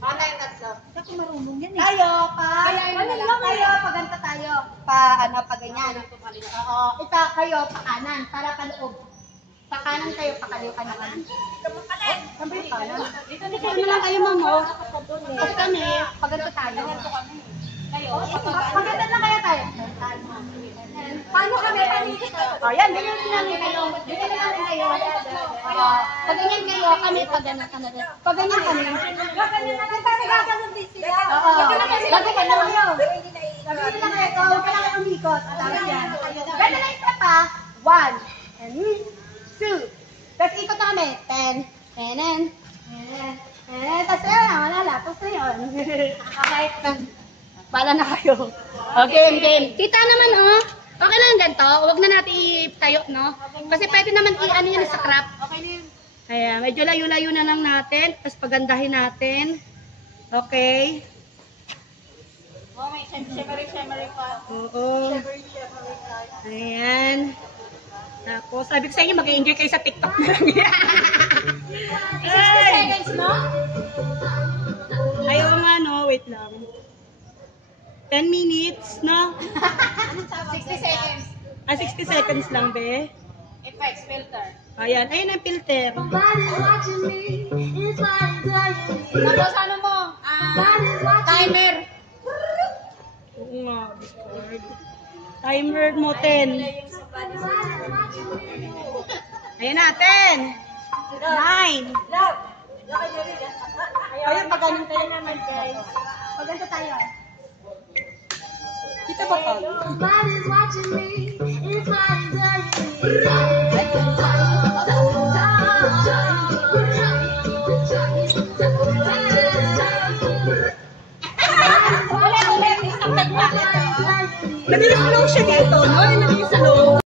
Paano yung tatlo? Ako marunong yan eh. Tayo, paganta tayo. Pa ganyan. Oo, ito kayo, pa kanan, para pa loob. Pa kanan kayo, pa kaliwa kanan. Sabi yung kanan. Dito na lang kayo, mamo. Kasi kami, paganta tayo. Paganta na kaya tayo. Paano kami? O, yan, ganyan na lang kayo. Ganyan na lang kayo. Pag ganyan kayo, kami pagana ka na rin. Pag ganyan kami. Oo. Lagi ka na kayo. Lagi na kayo. Huwag ka lang umikot. Tapos yan. Ganda na isa pa. 1 and 2. Tapos ikot na kami. 10. Tapos yun, wala. Tapos na yun. Okay. Bala na kayo. Game. Kita naman, oh. Okay lang ganito. Huwag na natin itayo, no? Kasi pwede naman i-ano yun sa crop. Okay na yun. Ayan, medyo layo-layo na lang natin. Tapos pagandahin natin. Okay. Oh, may shimmery pa. Oo. Ayan. Tapos, sabi ko sa inyo, mag-i-enjoy kayo sa TikTok na lang. 60 seconds, no? Ayaw nga, no? Wait lang. 10 minutes, no? 60 seconds. 60 seconds lang, be. Effects, filter. Ayan, ayun ang filter. Tapos ano mo? Timer. Oo nga, Discord. Timer mo 10. Ayan natin. 9. Ayun, pag-ganun tayo naman, guys. Pag-ganto tayo. Kita ba ito? Nag-slow siya dito, no? Nag-slow.